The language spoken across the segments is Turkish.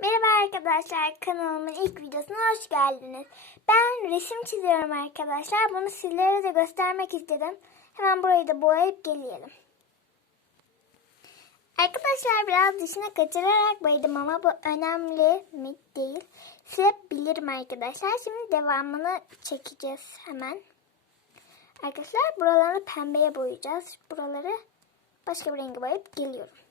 Merhaba arkadaşlar kanalımın ilk videosuna hoş geldiniz. Ben resim çiziyorum arkadaşlar. Bunu sizlere de göstermek istedim. Hemen burayı da boyayıp gelelim. Arkadaşlar biraz dışına kaçırarak boyadım ama bu önemli mi değil. Silebilirim arkadaşlar. Şimdi devamını çekeceğiz hemen. Arkadaşlar buraları pembeye boyayacağız. Buraları başka bir renge boyayıp geliyorum.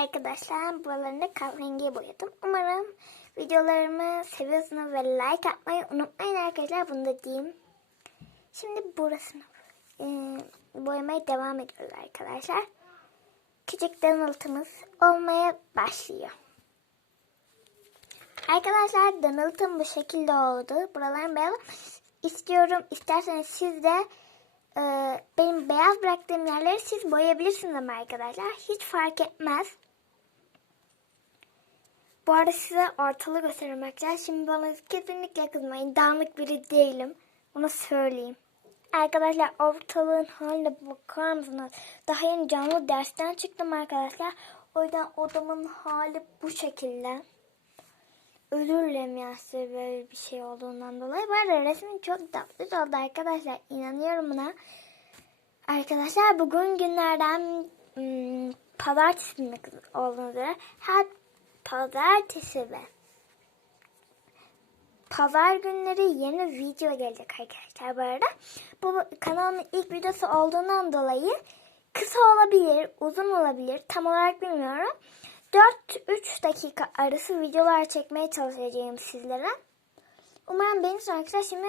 Arkadaşlar buralarını da kahverengiye boyadım. Umarım videolarımı seviyorsunuz ve like atmayı unutmayın arkadaşlar. Bunu da diyeyim. Şimdi burasını e, boyamaya devam ediyoruz arkadaşlar. Küçük donaltımız olmaya başlıyor. Arkadaşlar donaltım bu şekilde oldu. Buraların beyaz istiyorum. İsterseniz siz de e, benim beyaz bıraktığım yerleri siz boyayabilirsiniz ama arkadaşlar. Hiç fark etmez. Bu arada size ortalığı gösteriyorum arkadaşlar. Şimdi bana kesinlikle kızmayın. Dağınık biri değilim. Bunu söyleyeyim. Arkadaşlar ortalığın haline bakar mısınız? Daha yeni canlı dersten çıktım arkadaşlar. O yüzden odamın hali bu şekilde. Özür dilerim ya size böyle bir şey olduğundan dolayı. Bu arada resmin çok tatlı oldu arkadaşlar. İnanıyorum buna. Arkadaşlar bugün günlerden hmm, pazartesi mi olduğunu her pazartesi ve pazar günleri yeni video gelecek arkadaşlar bu arada. Bu kanalımın ilk videosu olduğundan dolayı kısa olabilir, uzun olabilir. Tam olarak bilmiyorum. 4-3 dakika arası videolar çekmeye çalışacağım sizlere. Umarım beğenirsiniz arkadaşlar. Şimdi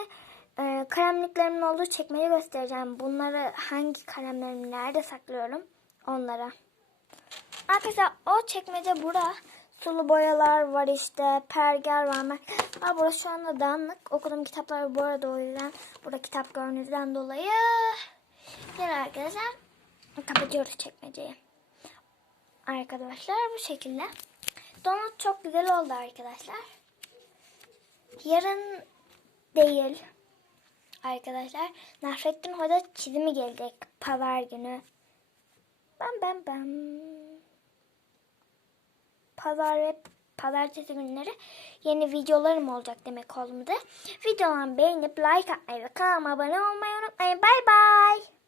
e, kalemliklerimin olduğu çekmeyi göstereceğim. Bunları hangi kalemlerimi nerede saklıyorum onlara. Arkadaşlar o çekmece bura. Sulu boyalar var işte. Perger var. Aa, burası şu anda dağınık. Okuduğum kitaplar bu arada o yüzden. Burada kitap gördüğünüzden dolayı. Gel arkadaşlar. Kapatıyoruz çekmeceyi. Arkadaşlar bu şekilde. Donut çok güzel oldu arkadaşlar. Yarın değil. Arkadaşlar Nafrettin Hoca çizimi gelecek. Pazar günü. Ben ben ben. Pazar ve pazartesi günleri yeni videolarım olacak demek oldu. Videolarımı beğenip like atmayı ve kanalıma abone olmayı unutmayın. Bay bay.